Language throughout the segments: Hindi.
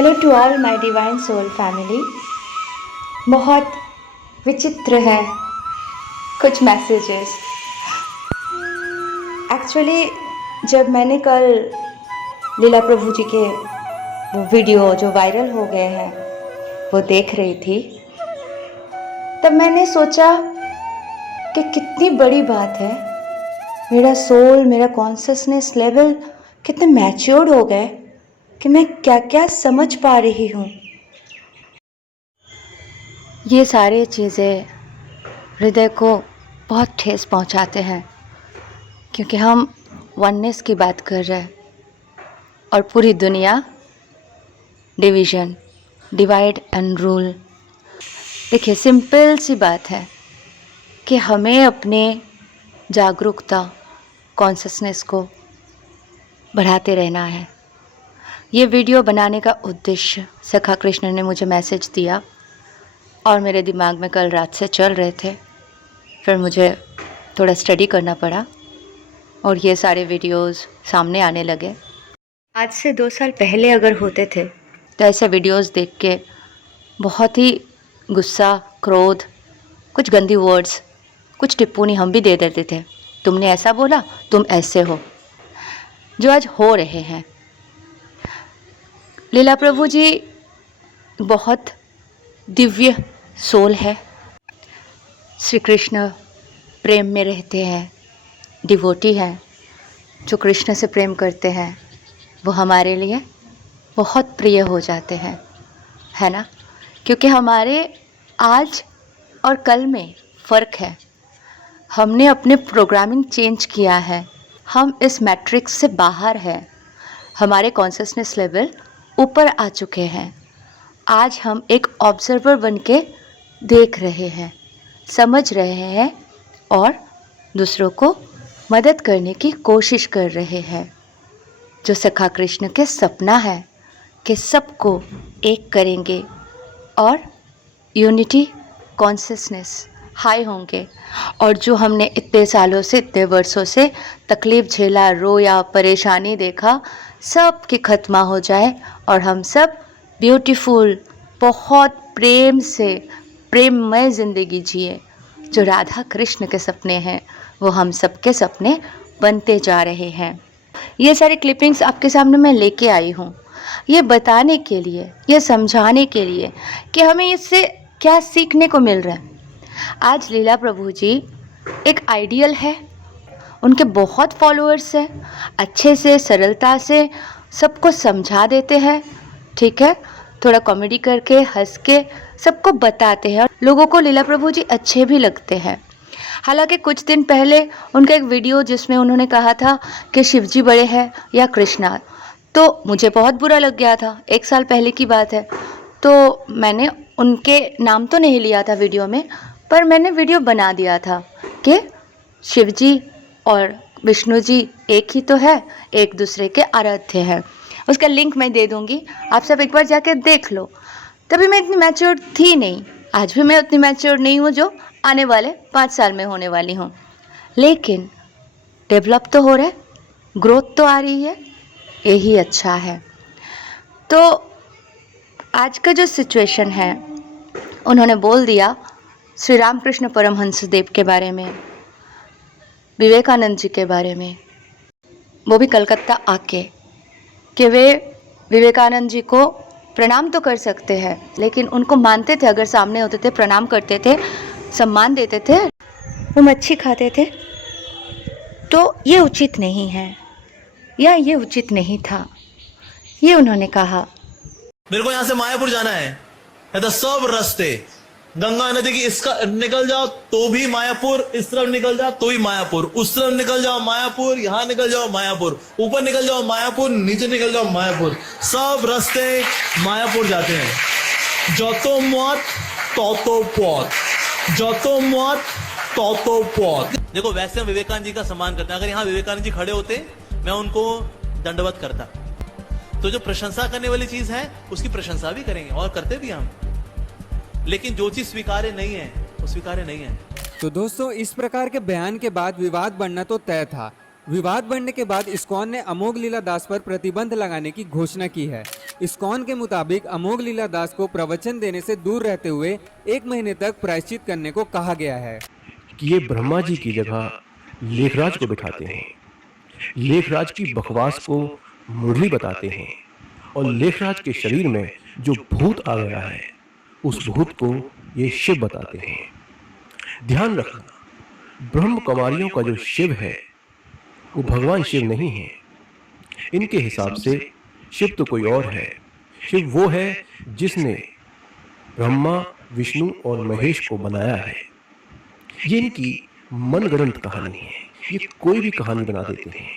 Hello to all my divine soul family. बहुत विचित्र है कुछ मैसेजेस। एक्चुअली जब मैंने कल लीला प्रभु जी के वो वीडियो जो वायरल हो गए हैं वो देख रही थी, तब मैंने सोचा कि कितनी बड़ी बात है, मेरा सोल, मेरा कॉन्शियसनेस लेवल कितने मैच्योर्ड हो गए कि मैं क्या क्या समझ पा रही हूँ। ये सारी चीज़ें हृदय को बहुत ठेस पहुँचाते हैं, क्योंकि हम वननेस की बात कर रहे हैं और पूरी दुनिया डिवीज़न, डिवाइड एंड रूल। देखिए, सिंपल सी बात है कि हमें अपने जागरूकता, कॉन्शियसनेस को बढ़ाते रहना है। ये वीडियो बनाने का उद्देश्य सखा कृष्ण ने मुझे मैसेज दिया और मेरे दिमाग में कल रात से चल रहे थे। फिर मुझे थोड़ा स्टडी करना पड़ा और ये सारे वीडियोस सामने आने लगे। आज से 2 साल पहले अगर होते थे तो ऐसे वीडियोस देख के बहुत ही गुस्सा, क्रोध, कुछ गंदी वर्ड्स, कुछ टिप्पणी हम भी दे देते थे। तुमने ऐसा बोला, तुम ऐसे हो, जो आज हो रहे हैं। लीला प्रभु जी बहुत दिव्य सोल है। श्री कृष्ण प्रेम में रहते हैं, डिवोटी हैं। जो कृष्ण से प्रेम करते हैं वो हमारे लिए बहुत प्रिय हो जाते हैं, है ना? क्योंकि हमारे आज और कल में फ़र्क है। हमने अपने प्रोग्रामिंग चेंज किया है। हम इस मैट्रिक्स से बाहर हैं। हमारे कॉन्शियसनेस लेवल ऊपर आ चुके हैं। आज हम एक ऑब्जर्वर बन के देख रहे हैं, समझ रहे हैं और दूसरों को मदद करने की कोशिश कर रहे हैं। जो सखा कृष्ण के सपना है कि सबको एक करेंगे और यूनिटी कॉन्शियसनेस हाई होंगे, और जो हमने इतने सालों से, इतने वर्षों से तकलीफ़ झेला, रोया, परेशानी देखा, सब की खत्म हो जाए और हम सब ब्यूटीफुल, बहुत प्रेम से प्रेममय ज़िंदगी जिए। जो राधा कृष्ण के सपने हैं वो हम सब के सपने बनते जा रहे हैं। ये सारी क्लिपिंग्स आपके सामने मैं लेके आई हूँ, ये बताने के लिए, ये समझाने के लिए कि हमें इससे क्या सीखने को मिल रहा है। आज लीला प्रभु जी एक आइडियल है, उनके बहुत फॉलोअर्स हैं, अच्छे से, सरलता से सबको समझा देते हैं, ठीक है? थोड़ा कॉमेडी करके, हंस के सबको बताते हैं। लोगों को लीला प्रभु जी अच्छे भी लगते हैं। हालांकि कुछ दिन पहले उनका एक वीडियो जिसमें उन्होंने कहा था कि शिव जी बड़े हैं या कृष्णा, तो मुझे बहुत बुरा लग गया था। 1 साल पहले की बात है। तो मैंने उनके नाम तो नहीं लिया था वीडियो में, पर मैंने वीडियो बना दिया था कि शिव जी और विष्णु जी एक ही तो है, एक दूसरे के आराध्य हैं। उसका लिंक मैं दे दूँगी, आप सब एक बार जाके देख लो। तभी मैं इतनी मैच्योर थी नहीं, आज भी मैं उतनी मैच्योर नहीं हूँ जो आने वाले 5 साल में होने वाली हूँ। लेकिन डेवलप तो हो रहा है, ग्रोथ तो आ रही है, यही अच्छा है। तो आज का जो सिचुएशन है, उन्होंने बोल दिया श्री रामकृष्ण परमहंस देव के बारे में, विवेकानंद जी के बारे में, वो भी कलकत्ता आके, कि वे विवेकानंद जी को प्रणाम तो कर सकते हैं, लेकिन उनको मानते थे, अगर सामने होते थे प्रणाम करते थे, सम्मान देते थे, वो मच्छी खाते थे। तो ये उचित नहीं है या ये उचित नहीं था, ये उन्होंने कहा। मेरे को यहाँ से मायापुर जाना है, तो सब रास्ते गंगा नदी की इसका निकल जाओ तो भी मायापुर, इस तरफ निकल जाओ तो भी मायापुर, उस तरफ निकल जाओ मायापुर, यहाँ निकल जाओ मायापुर, ऊपर निकल जाओ मायापुर, नीचे निकल जाओ मायापुर, सब रास्ते मायापुर जाते हैं। जतो मत ततो पौत, जतो मत ततो पौत। देखो, वैसे हम विवेकानंद जी का सम्मान करते हैं। अगर यहाँ विवेकानंद जी खड़े होते मैं उनको दंडवत करता। तो जो प्रशंसा करने वाली चीज है उसकी प्रशंसा भी करेंगे और करते भी हम, लेकिन जो चीज स्वीकार्य नहीं है वो स्वीकार्य नहीं है। तो दोस्तों, इस प्रकार के बयान के बाद विवाद बढ़ना तो तय था। विवाद बढ़ने के बाद इस्कॉन ने अमोघ लीला दास पर प्रतिबंध लगाने की घोषणा की है। इस्कॉन के मुताबिक अमोघ लीला दास को प्रवचन देने से दूर रहते हुए 1 महीने तक प्रायश्चित करने को कहा गया है कि ये ब्रह्मा जी की जगह लेखराज को बिठाते हैं। लेखराज की बकवास को मुरली बताते हैं और लेखराज के शरीर में जो भूत आ गया है उस भूत को ये शिव बताते हैं। ध्यान रखना, ब्रह्म कुमारियों का जो शिव है वो भगवान शिव नहीं है। इनके हिसाब से शिव तो कोई और है। शिव वो है जिसने ब्रह्मा, विष्णु और महेश को बनाया है। ये इनकी मनगढ़ंत कहानी है, ये कोई भी कहानी बना देते हैं।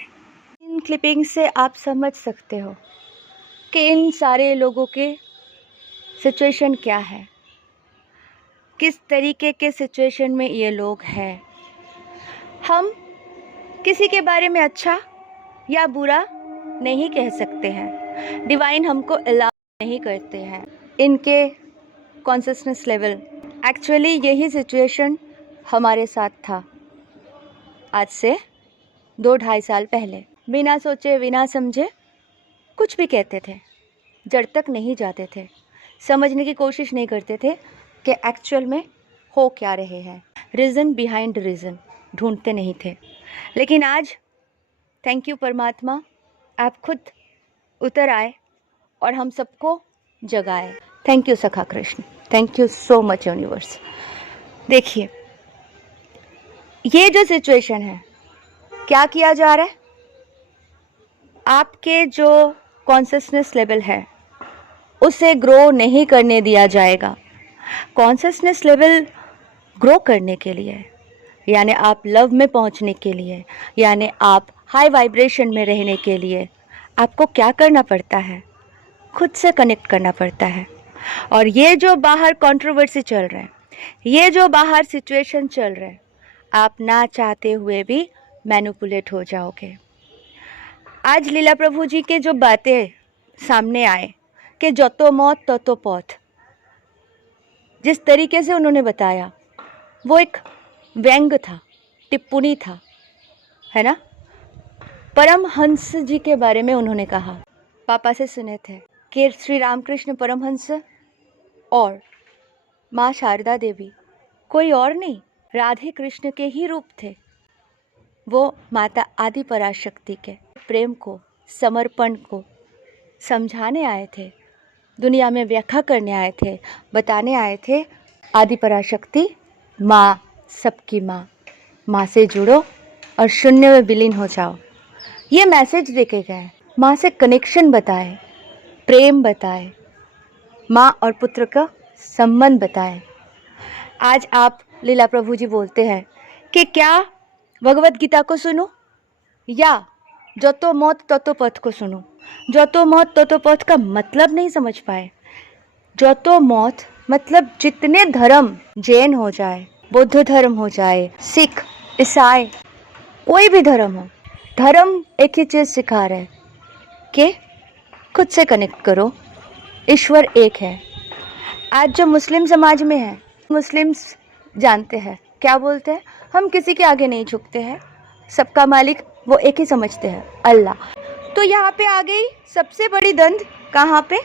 इन क्लिपिंग से आप समझ सकते हो कि इन सारे लोगों के सिचुएशन क्या है, किस तरीके के सिचुएशन में ये लोग हैं। हम किसी के बारे में अच्छा या बुरा नहीं कह सकते हैं, डिवाइन हमको अलाउ नहीं करते हैं। इनके कॉन्शियसनेस लेवल, एक्चुअली यही सिचुएशन हमारे साथ था आज से 2-2.5 साल पहले। बिना सोचे बिना समझे कुछ भी कहते थे, जड़ तक नहीं जाते थे, समझने की कोशिश नहीं करते थे कि एक्चुअल में हो क्या रहे हैं, रीज़न बिहाइंड रीज़न ढूंढते नहीं थे। लेकिन आज थैंक यू परमात्मा, आप खुद उतर आए और हम सबको जगाए। थैंक यू सखा Krishna, thank you so much universe. देखिए ये जो सिचुएशन है, क्या किया जा रहा है, आपके जो कॉन्शियसनेस लेवल है उसे ग्रो नहीं करने दिया जाएगा। कॉन्शियसनेस लेवल ग्रो करने के लिए, यानी आप लव में पहुंचने के लिए, यानी आप हाई वाइब्रेशन में रहने के लिए आपको क्या करना पड़ता है, खुद से कनेक्ट करना पड़ता है। और ये जो बाहर कंट्रोवर्सी चल रहा है, ये जो बाहर सिचुएशन चल रहा है, आप ना चाहते हुए भी मैनिपुलेट हो जाओगे। आज लीला प्रभु जी के जो बातें सामने आए कि जतो मौत ततो पौथ, जिस तरीके से उन्होंने बताया वो एक व्यंग था, टिप्पणी था, है ना। परमहंस जी के बारे में उन्होंने कहा, पापा से सुने थे कि श्री रामकृष्ण परमहंस और माँ शारदा देवी कोई और नहीं, राधे कृष्ण के ही रूप थे। वो माता आदि पराशक्ति के प्रेम को, समर्पण को समझाने आए थे, दुनिया में व्याख्या करने आए थे, बताने आए थे आदि पराशक्ति माँ, सबकी माँ, माँ से जुड़ो और शून्य में विलीन हो जाओ। ये मैसेज देके गए, माँ से कनेक्शन बताए, प्रेम बताए, माँ और पुत्र का संबंध बताए। आज आप लीला प्रभु जी बोलते हैं कि क्या भगवत गीता को सुनो या जतो मौत ततो पथ को सुनो। जतो मौत ततो पथ का मतलब नहीं समझ पाए। जतो मौत मतलब जितने धर्म, जैन हो जाए, बौद्ध धर्म हो जाए, सिख, ईसाई, कोई भी धर्म हो, धर्म एक ही चीज़ सिखा रहे कि खुद से कनेक्ट करो, ईश्वर एक है। आज जो मुस्लिम समाज में है, मुस्लिम्स जानते हैं क्या बोलते हैं, हम किसी के आगे नहीं झुकते हैं, सबका मालिक वो एक ही समझते हैं, अल्लाह। तो यहाँ पे आ गई सबसे बड़ी दंड, कहाँ पे,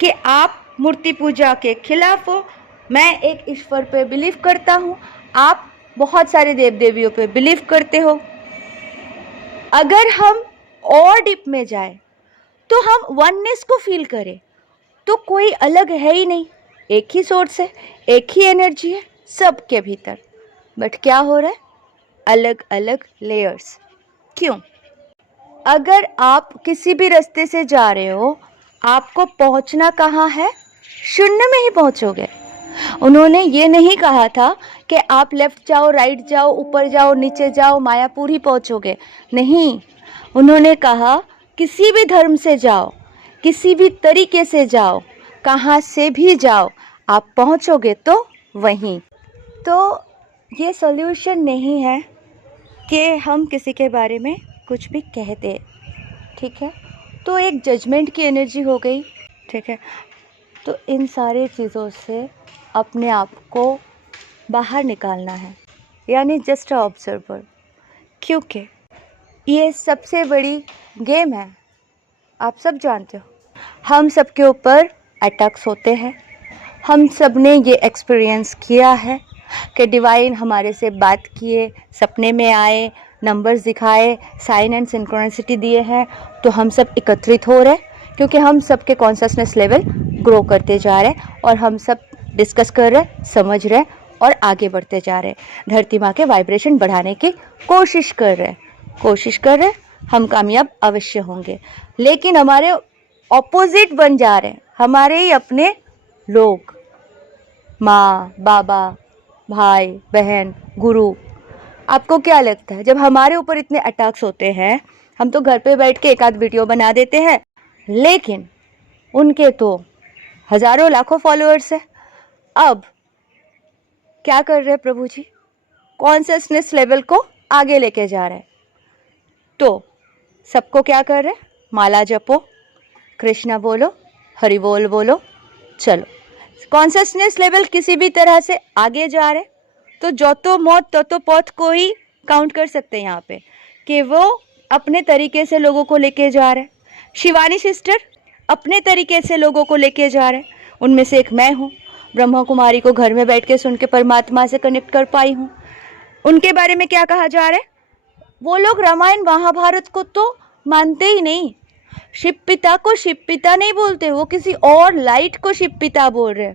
कि आप मूर्ति पूजा के खिलाफ हो। मैं एक ईश्वर पे बिलीव करता हूँ, आप बहुत सारे देव देवियों पे बिलीव करते हो। अगर हम और डीप में जाए तो हम वननेस को फील करें तो कोई अलग है ही नहीं, एक ही सोर्स है, एक ही एनर्जी है सबके भीतर। बट क्या हो रहा है, अलग अलग लेयर्स। क्यों? अगर आप किसी भी रास्ते से जा रहे हो, आपको पहुंचना कहाँ है, शून्य में ही पहुंचोगे। उन्होंने ये नहीं कहा था कि आप लेफ्ट जाओ, राइट जाओ, ऊपर जाओ, नीचे जाओ, मायापुर ही पहुंचोगे, नहीं। उन्होंने कहा किसी भी धर्म से जाओ, किसी भी तरीके से जाओ, कहाँ से भी जाओ, आप पहुंचोगे तो वहीं। तो ये सॉल्यूशन नहीं है कि हम किसी के बारे में कुछ भी कह दें, ठीक है। तो एक जजमेंट की एनर्जी हो गई, ठीक है। तो इन सारे चीज़ों से अपने आप को बाहर निकालना है, यानी जस्ट अ ऑब्जर्वर, क्योंकि ये सबसे बड़ी गेम है, आप सब जानते हो। हम सबके ऊपर अटैक्स होते हैं। हम सब ने ये एक्सपीरियंस किया है कि डिवाइन हमारे से बात किए, सपने में आए, नंबर्स दिखाए, साइन एंड सिंक्रोनिसिटी दिए हैं, तो हम सब एकत्रित हो रहे क्योंकि हम सब के कॉन्शसनेस लेवल ग्रो करते जा रहे हैं और हम सब डिस्कस कर रहे, समझ रहे और आगे बढ़ते जा रहे। धरती माँ के वाइब्रेशन बढ़ाने की कोशिश कर रहे। हम कामयाब अवश्य होंगे, लेकिन हमारे ऑपोजिट बन जा रहे हैं हमारे ही अपने लोग, माँ, बाबा, भाई, बहन, गुरु। आपको क्या लगता है जब हमारे ऊपर इतने अटैक्स होते हैं, हम तो घर पे बैठ के एक आध वीडियो बना देते हैं, लेकिन उनके तो हजारों लाखों फॉलोअर्स हैं। अब क्या कर रहे हैं प्रभु जी? कॉन्शसनेस लेवल को आगे लेके जा रहे हैं। तो सबको क्या कर रहे हैं? माला जपो, कृष्णा बोलो, हरि बोल बोलो, चलो। कॉन्शसनेस लेवल किसी भी तरह से आगे जा रहे, तो जो मौत तो पौत को ही काउंट कर सकते हैं यहाँ पे कि वो अपने तरीके से लोगों को लेके जा रहे। शिवानी सिस्टर अपने तरीके से लोगों को लेके जा रहे। उनमें से एक मैं हूँ। ब्रह्मा कुमारी को घर में बैठ के सुन के परमात्मा से कनेक्ट कर पाई हूँ। उनके बारे में क्या कहा जा रहा है? वो लोग रामायण महाभारत को तो मानते ही नहीं। शिव पिता को शिव पिता नहीं बोलते, वो किसी और लाइट को शिव पिता बोल रहे।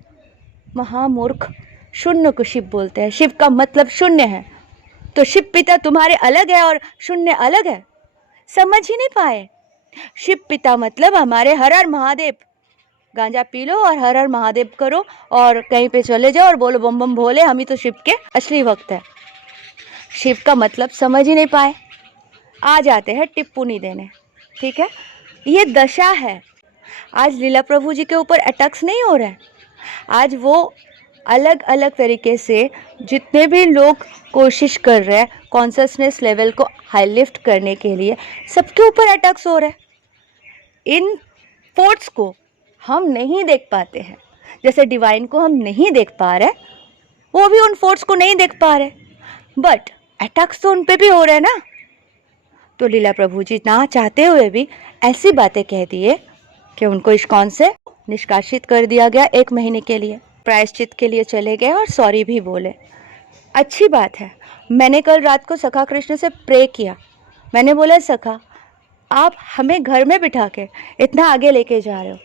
महामूर्ख, शून्य को शिव बोलते हैं। शिव का मतलब शून्य है, तो शिव पिता तुम्हारे अलग है और शून्य अलग है। समझ ही नहीं पाए। शिव पिता मतलब हमारे हर हर महादेव। गांजा पी लो और हर हर महादेव करो और कहीं पे चले जाओ और बोलो बम बम भोले, हम ही तो शिव के असली भक्त है। शिव का मतलब समझ ही नहीं पाए, आ जाते हैं टिप्पणी देने। ठीक है, ये दशा है। आज लीला प्रभु जी के ऊपर अटैक्स नहीं हो रहा है। आज वो अलग अलग तरीके से जितने भी लोग कोशिश कर रहे हैं कॉन्शसनेस लेवल को हाई लिफ्ट करने के लिए, सबके ऊपर अटैक्स हो रहे हैं। इन फोर्स को हम नहीं देख पाते हैं, जैसे डिवाइन को हम नहीं देख पा रहे, वो भी उन फोर्स को नहीं देख पा रहे, बट अटैक्स तो उन पे भी हो रहे हैं ना। तो लीला प्रभु जी ना चाहते हुए भी ऐसी बातें कह दिए कि उनको इस्कॉन से निष्कासित कर दिया गया 1 महीने के लिए। प्रायश्चित के लिए चले गए और सॉरी भी बोले। अच्छी बात है। मैंने कल रात को सखा कृष्ण से प्रे किया। मैंने बोला, सखा आप हमें घर में बिठा के इतना आगे लेके जा रहे हो,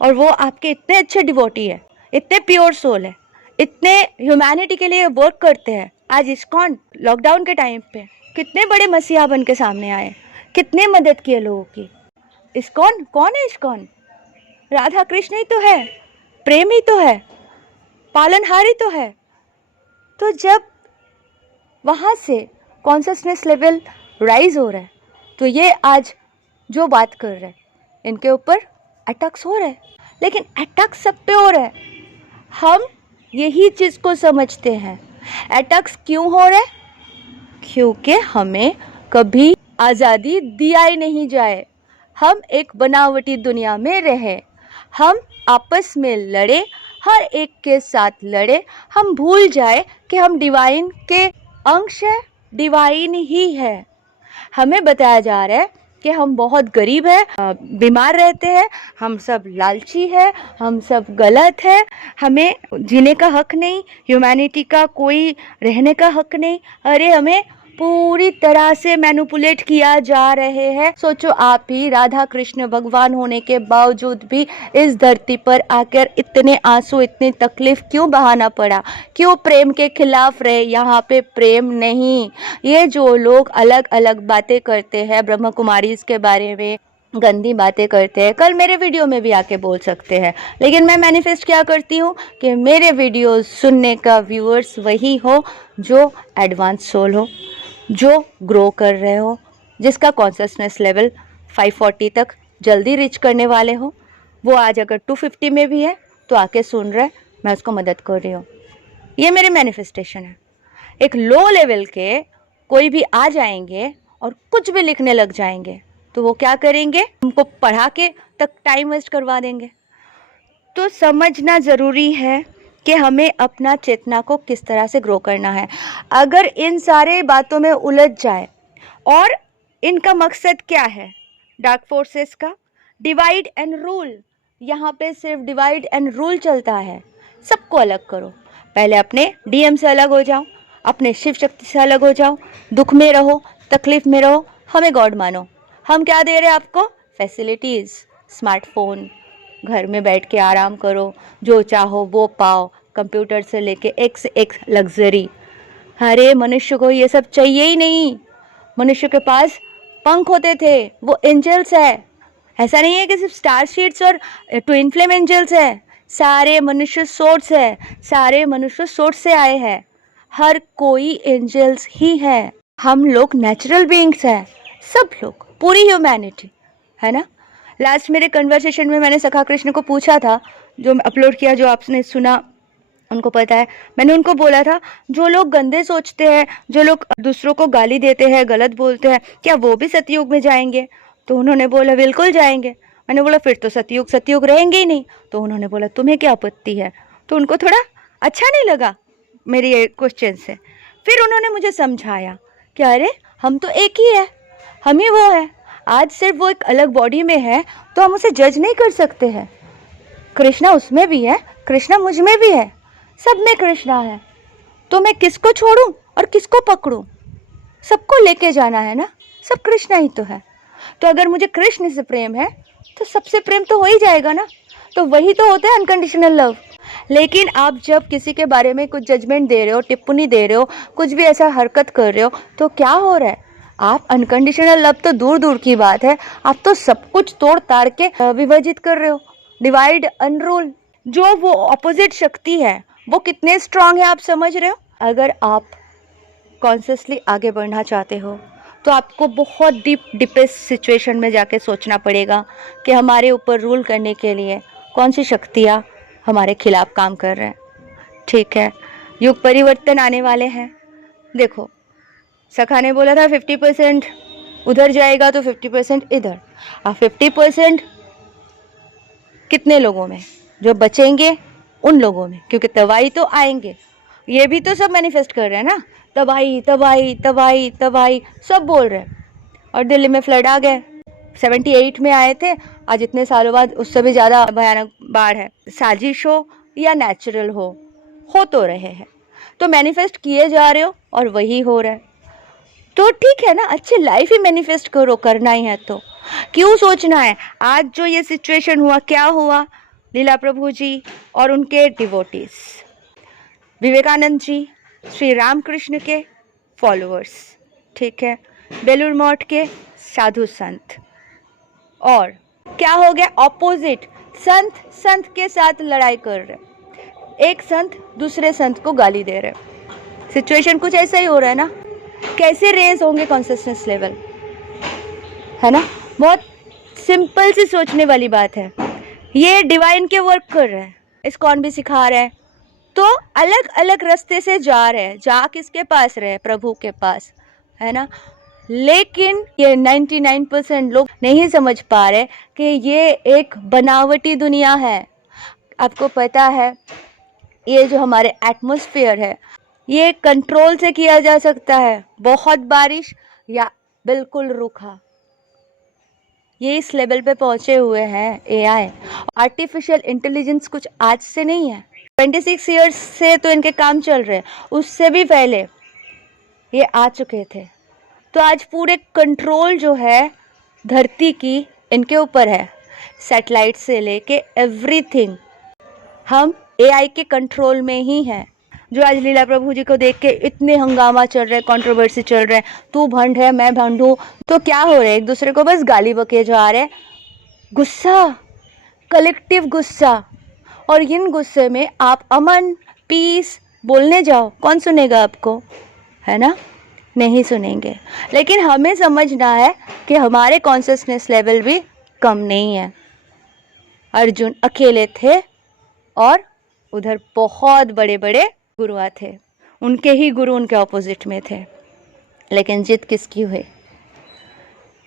और वो आपके इतने अच्छे डिवोटी है, इतने प्योर सोल है, इतने ह्यूमैनिटी के लिए वर्क करते हैं। आज इस्कॉन लॉकडाउन के टाइम पे कितने बड़े मसीहा बन के सामने आए, कितने मदद किए लोगों की। इस्कॉन कौन है? इस्कॉन राधा कृष्ण ही तो है, प्रेम ही तो है, पालनहारी तो है। तो जब वहाँ से कॉन्शसनेस लेवल राइज हो रहा है, तो ये आज जो बात कर रहे हैं इनके ऊपर अटैक्स हो रहे हैं, लेकिन अटैक सब पे हो रहा है। हम यही चीज़ को समझते हैं। अटैक्स क्यों हो रहे हैं? क्योंकि हमें कभी आज़ादी दिया ही नहीं जाए। हम एक बनावटी दुनिया में रहे, हम आपस में लड़े, हर एक के साथ लड़े। हम भूल जाए कि हम डिवाइन के अंश है, डिवाइन ही है। हमें बताया जा रहा है कि हम बहुत गरीब हैं, बीमार रहते हैं, हम सब लालची है, हम सब गलत है, हमें जीने का हक नहीं, ह्यूमैनिटी का कोई रहने का हक नहीं। अरे हमें पूरी तरह से मैनिपुलेट किया जा रहे हैं। सोचो आप ही, राधा कृष्ण भगवान होने के बावजूद भी इस धरती पर आकर इतने आंसू, इतनी तकलीफ क्यों बहाना पड़ा? क्यों प्रेम के खिलाफ रहे? यहाँ पे प्रेम नहीं। ये जो लोग अलग अलग बातें करते हैं ब्रह्मा कुमारी के बारे में, गंदी बातें करते हैं, कल मेरे वीडियो में भी आके बोल सकते हैं, लेकिन मैं मैनिफेस्ट क्या करती हूँ कि मेरे वीडियो सुनने का व्यूअर्स वही हो जो एडवांस सोल हो, जो ग्रो कर रहे हो, जिसका कॉन्शसनेस लेवल 540 तक जल्दी रीच करने वाले हो। वो आज अगर 250 में भी है तो आके सुन रहे, मैं उसको मदद कर रही हूँ। ये मेरे मैनिफेस्टेशन है। एक लो लेवल के कोई भी आ जाएंगे और कुछ भी लिखने लग जाएंगे, तो वो क्या करेंगे? हमको पढ़ा के तक टाइम वेस्ट करवा देंगे। तो समझना ज़रूरी है कि हमें अपना चेतना को किस तरह से ग्रो करना है। अगर इन सारे बातों में उलझ जाए, और इनका मकसद क्या है डार्क फोर्सेस का? डिवाइड एंड रूल, यहाँ पे सिर्फ डिवाइड एंड रूल चलता है। सबको अलग करो, पहले अपने डीएम से अलग हो जाओ, अपने शिव शक्ति से अलग हो जाओ, दुख में रहो, तकलीफ में रहो, हमें गॉड मानो। हम क्या दे रहे हैं आपको? फैसिलिटीज़, स्मार्टफोन, घर में बैठ के आराम करो, जो चाहो वो पाओ, कंप्यूटर से लेके एक से एक लग्जरी। अरे मनुष्य को ये सब चाहिए ही नहीं। मनुष्य के पास पंख होते थे, वो एंजल्स है। ऐसा नहीं है कि सिर्फ स्टार शीट्स और ट्विन फ्लेम एंजल्स है। सारे मनुष्य सोर्स है, सारे मनुष्य सोर्स से आए हैं। हर कोई एंजल्स ही है। हम लोग नेचुरल बीइंग्स हैं, सब लोग, पूरी ह्यूमैनिटी, है ना। लास्ट मेरे कन्वर्सेशन में मैंने सखा कृष्ण को पूछा था, जो अपलोड किया, जो आपने सुना उनको पता है। मैंने उनको बोला था, जो लोग गंदे सोचते हैं, जो लोग दूसरों को गाली देते हैं, गलत बोलते हैं, क्या वो भी सतयुग में जाएंगे? तो उन्होंने बोला बिल्कुल जाएंगे। मैंने बोला फिर तो सतयुग रहेंगे ही नहीं। तो उन्होंने बोला तुम्हें क्या आपत्ति है? तो उनको थोड़ा अच्छा नहीं लगा मेरी ये क्वेश्चन से। फिर उन्होंने मुझे समझाया कि अरे हम तो एक ही है, हम ही वो है। आज सिर्फ वो एक अलग बॉडी में है तो हम उसे जज नहीं कर सकते हैं। कृष्णा उसमें भी है, कृष्णा मुझ में भी है, सब में कृष्णा है। तो मैं किसको छोड़ूं और किसको पकड़ूं? सबको लेके जाना है ना, सब कृष्णा ही तो है। तो अगर मुझे कृष्ण से प्रेम है तो सबसे प्रेम तो हो ही जाएगा ना। तो वही तो होता है अनकंडीशनल लव। लेकिन आप जब किसी के बारे में कुछ जजमेंट दे रहे हो, टिप्पणी दे रहे हो, कुछ भी ऐसा हरकत कर रहे हो, तो क्या हो रहा है? आप अनकंडीशनल लव तो दूर दूर की बात है, आप तो सब कुछ तोड़ ताड़ के विभाजित कर रहे हो, डिवाइड एंड रूल। जो वो ऑपोजिट शक्ति है वो कितने स्ट्रांग है आप समझ रहे हो? अगर आप कॉन्शियसली आगे बढ़ना चाहते हो तो आपको बहुत डीपेस्ट सिचुएशन में जाके सोचना पड़ेगा कि हमारे ऊपर रूल करने के लिए कौन सी शक्तियाँ हमारे खिलाफ काम कर रहे हैं। ठीक है, युग परिवर्तन आने वाले हैं। देखो, सखा ने बोला था 50% उधर जाएगा तो 50% इधर। अब 50% कितने लोगों में? जो बचेंगे उन लोगों में, क्योंकि तबाही तो आएंगे। ये भी तो सब मैनिफेस्ट कर रहे हैं ना, तबाही तबाही तबाही तबाही सब बोल रहे हैं। और दिल्ली में फ्लड आ गए, 78 में आए थे, आज इतने सालों बाद उससे भी ज़्यादा भयानक बाढ़ है। साजिश हो या नेचुरल हो तो रहे हैं। तो मैनिफेस्ट किए जा रहे हो और वही हो रहा है। तो ठीक है ना, अच्छी लाइफ ही मैनिफेस्ट करो, करना ही है तो क्यों सोचना है? आज जो ये सिचुएशन हुआ, क्या हुआ? लीला प्रभु जी और उनके डिवोटीज, विवेकानंद जी, श्री रामकृष्ण के फॉलोअर्स, ठीक है, बेलूर मठ के साधु संत, और क्या हो गया? ऑपोजिट संत के साथ लड़ाई कर रहे, एक संत दूसरे संत को गाली दे रहे। सिचुएशन कुछ ऐसा ही हो रहा है ना। कैसे रेज होंगे कॉन्शियसनेस लेवल, है ना? बहुत सिंपल सी सोचने वाली बात है। ये डिवाइन के वर्क कर रहे हैं, इस्कॉन भी सिखा रहे हैं, तो अलग अलग रास्ते से जा रहे हैं। जा किसके पास रहे? प्रभु के पास, है ना। लेकिन ये 99% लोग नहीं समझ पा रहे कि ये एक बनावटी दुनिया है। आपको पता है, ये जो हमारे एटमॉस्फेयर है, ये कंट्रोल से किया जा सकता है। बहुत बारिश या बिल्कुल रूखा, ये इस लेवल पे पहुंचे हुए हैं। एआई, आर्टिफिशियल इंटेलिजेंस कुछ आज से नहीं है, 26 ईयर्स से तो इनके काम चल रहे हैं, उससे भी पहले ये आ चुके थे। तो आज पूरे कंट्रोल जो है धरती की इनके ऊपर है, सैटेलाइट से लेके एवरीथिंग हम एआई के कंट्रोल में ही हैं। जो आज लीला प्रभु जी को देख के इतने हंगामा चल रहे, कंट्रोवर्सी चल रहे, तू भंड है मैं भंड हूँ, तो क्या हो रहा है? एक दूसरे को बस गाली बके जा रहे, गुस्सा, कलेक्टिव गुस्सा। और इन गुस्से में आप अमन, पीस बोलने जाओ, कौन सुनेगा आपको? है ना, नहीं सुनेंगे। लेकिन हमें समझना है कि हमारे कॉन्शियसनेस लेवल भी कम नहीं है। अर्जुन अकेले थे और उधर बहुत बड़े बड़े गुरुआ थे, उनके ही गुरु उनके ऑपोजिट में थे, लेकिन जीत किसकी हुई?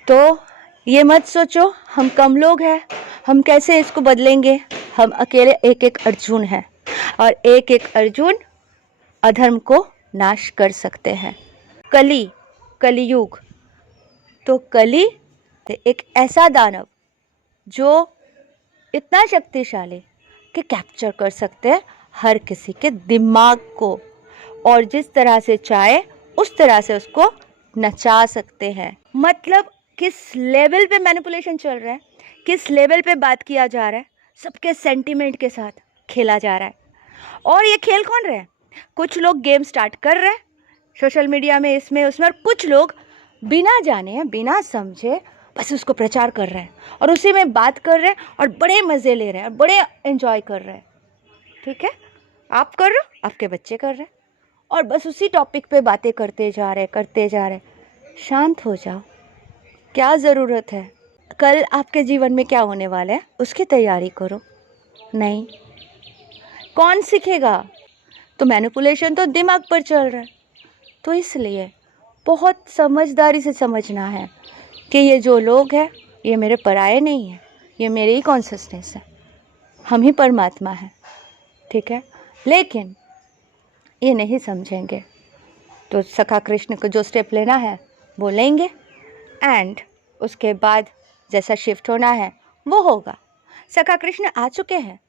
तो ये मत सोचो हम कम लोग हैं, हम कैसे इसको बदलेंगे। हम अकेले एक एक अर्जुन हैं, और एक एक अर्जुन अधर्म को नाश कर सकते हैं। कलियुग, तो कली एक ऐसा दानव जो इतना शक्तिशाली कि कैप्चर कर सकते हैं हर किसी के दिमाग को, और जिस तरह से चाहे उस तरह से उसको नचा सकते हैं। मतलब किस लेवल पे मैनिपुलेशन चल रहा है, किस लेवल पे बात किया जा रहा है, सबके सेंटीमेंट के साथ खेला जा रहा है। और ये खेल कौन रहा है? कुछ लोग गेम स्टार्ट कर रहे हैं सोशल मीडिया में, इसमें उसमें, और कुछ लोग बिना जाने बिना समझे बस उसको प्रचार कर रहे हैं और उसी में बात कर रहे हैं और बड़े मज़े ले रहे हैं और बड़े एंजॉय कर रहे हैं। ठीक है, आप कर रहे हो, आपके बच्चे कर रहे हैं, और बस उसी टॉपिक पे बातें करते जा रहे। शांत हो जाओ, क्या ज़रूरत है? कल आपके जीवन में क्या होने वाला है उसकी तैयारी करो। नहीं, कौन सीखेगा? तो मैनिपुलेशन तो दिमाग पर चल रहा है। तो इसलिए बहुत समझदारी से समझना है कि ये जो लोग हैं ये मेरे पराये नहीं हैं, ये मेरे ही कॉन्शियसनेस है, हम ही परमात्मा हैं। ठीक है, लेकिन ये नहीं समझेंगे तो सखा कृष्ण को जो स्टेप लेना है वो लेंगे, एंड उसके बाद जैसा शिफ्ट होना है वो होगा। सखा कृष्ण आ चुके हैं,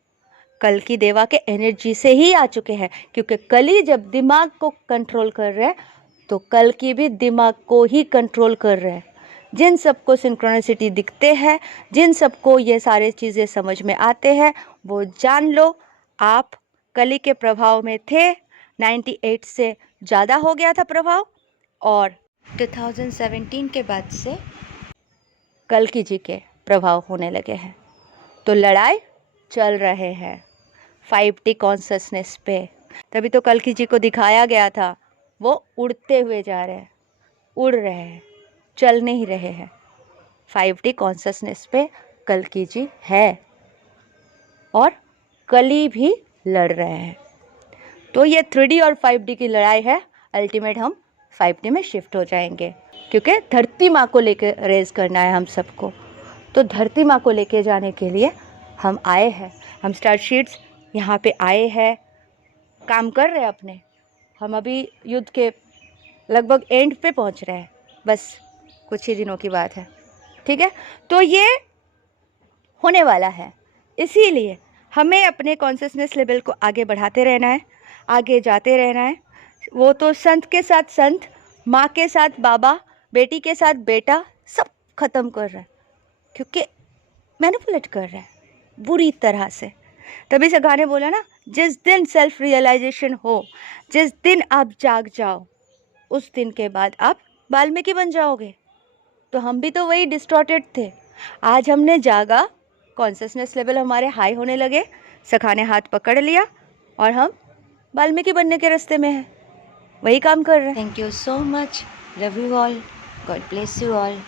कल की देवा के एनर्जी से ही आ चुके हैं, क्योंकि कली जब दिमाग को कंट्रोल कर रहे हैं तो कल की भी दिमाग को ही कंट्रोल कर रहे हैं। जिन सबको सिंक्रोनिसिटी दिखते हैं, जिन सबको ये सारे चीज़ें समझ में आते हैं, वो जान लो आप कली के प्रभाव में थे। 98 से ज़्यादा हो गया था प्रभाव, और 2017 के बाद से कल्कि जी के प्रभाव होने लगे हैं। तो लड़ाई चल रहे हैं 5D कॉन्शसनेस पे। तभी तो कल्कि जी को दिखाया गया था, वो उड़ते हुए जा रहे हैं, उड़ रहे हैं, चल नहीं रहे हैं। 5D कॉन्शसनेस पे कल्कि जी है और कली भी लड़ रहे हैं। तो ये 3D और 5D की लड़ाई है। अल्टीमेट हम 5D में शिफ्ट हो जाएंगे, क्योंकि धरती माँ को लेके रेज करना है हम सबको। तो धरती माँ को लेके जाने के लिए हम आए हैं, हम स्टार शीट्स यहाँ पे आए हैं, काम कर रहे हैं अपने। हम अभी युद्ध के लगभग एंड पे पहुँच रहे हैं, बस कुछ ही दिनों की बात है। ठीक है, तो ये होने वाला है, इसीलिए हमें अपने कॉन्शियसनेस लेवल को आगे बढ़ाते रहना है, आगे जाते रहना है। वो तो संत के साथ संत, माँ के साथ बाबा, बेटी के साथ बेटा, सब ख़त्म कर रहा है, क्योंकि मैनिपुलेट कर रहा है बुरी तरह से। तभी से गाने बोला ना, जिस दिन सेल्फ रियलाइजेशन हो, जिस दिन आप जाग जाओ, उस दिन के बाद आप वाल्मीकि बन जाओगे। तो हम भी तो वही डिस्टॉर्टेड थे, आज हमने जागा, कॉन्शियसनेस लेवल हमारे हाई होने लगे, सखा ने हाथ पकड़ लिया और हम वाल्मीकि बनने के रास्ते में हैं, वही काम कर रहे हैं। Thank you so much, love you all, God bless you all.